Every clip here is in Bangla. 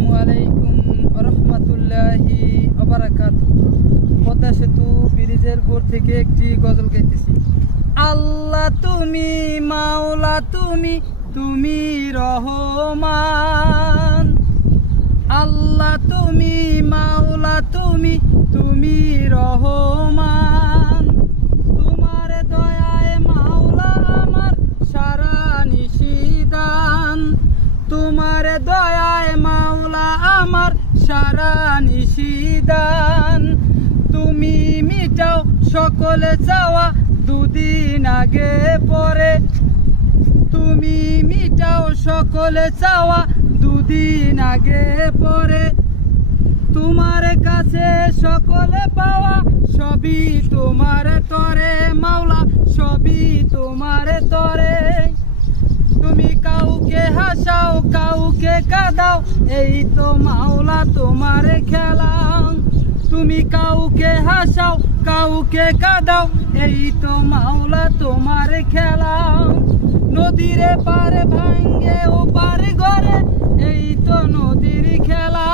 আসসালামু আলাইকুম রহমতুল্লাহি ওয়াবারাকাতুহু। পদ্মা সেতু ব্রিজের উপর থেকে একটি গজল গাইতেছি। আল্লাহ তুমি মাওলা তুমি, তুমি রহমান। আল্লাহ তুমি মাওলা তুমি, তুমি রহমান। তোমার দয়ায় মাওলা আমার সারা নিশিদান। তোমার দয়ায় মাওলা আমার সারা নিশিদান। তুমি মিটাও সকলে চাওয়া দুদিন আগে পরে। তুমি মিটাও সকলে চাওয়া দুদিন আগে পরে। তোমার কাছে সকলে পাওয়া সবই তোমার তরে মাওলা, সবই তোমার তরে। তুমি কাউকে হাসাও কাউকে কাঁদাও, এই তো মাওলা তোমার খেলা। তুমি কাউকে হাসাও কাউকে কাঁদাও, এই তো মাওলা তোমার খেলা। নদীর পার ভাঙ্গে ও পার গড়ে, এই তো নদীর খেলা।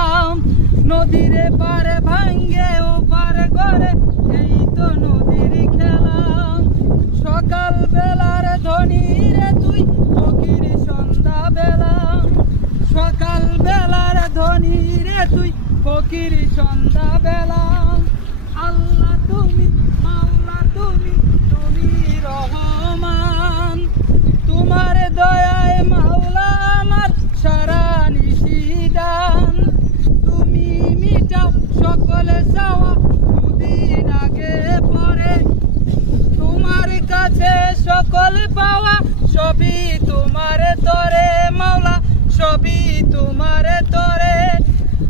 নদীর পার ভাঙ্গে ও পার গড়ে, এই তো নদীর খেলা। সকাল বেলার ধনী রে তুই ফকির সন্ধ্যা বেলা। সকাল বেলার ধনী রে তুই ফকির সন্ধ্যা বেলা। আল্লাহ তুমি মাওলা তুমি, তুমি রহমান। তোমার দয়ায় মাওলা আমার সারা নিশিদান। তুমি মিটাও সকলে চাওয়া দুদিন আগে পরে। তোমার কাছে সকল পাওয়া সবই তোমার তরে মাওলা, সবই তোমার তরে।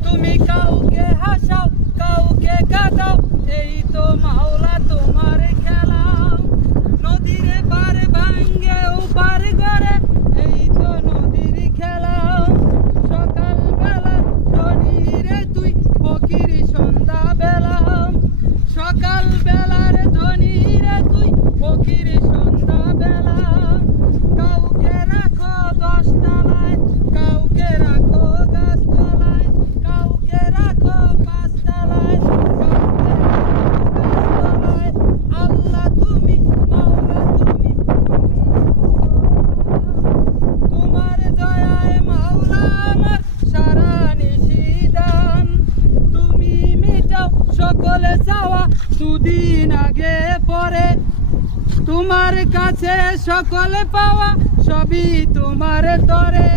তুমি কাউকে হাসাও কাউকে কাঁদাও, এই তো মাওলা তোমার খেলা। নদীর পার ভাঙ্গে ও পার গড়ে, এই তো নদীর খেলা। সকাল বেলা ধনী রে তুই ফকির সন্ধ্যা বেলা। সকাল বেলার ধনী রে তুই ফকির সন্ধ্যা বেলা। কাউকে রাখো 10 তলায়, কাউকে রাখো গাছতলায়, কাউকে রাখো 5 তলায়, কাউকে রাখো গাছতলায়। আল্লাহ তুমি মাওলা তুমি, তোমার দয়ায় মাওলা আমার সারা নিশিদান। তুমি মিটাও সকলে চাওয়া দুদিন আগে পরে। তোমার কাছে সকলে পাওয়া সবই তোমার তরে।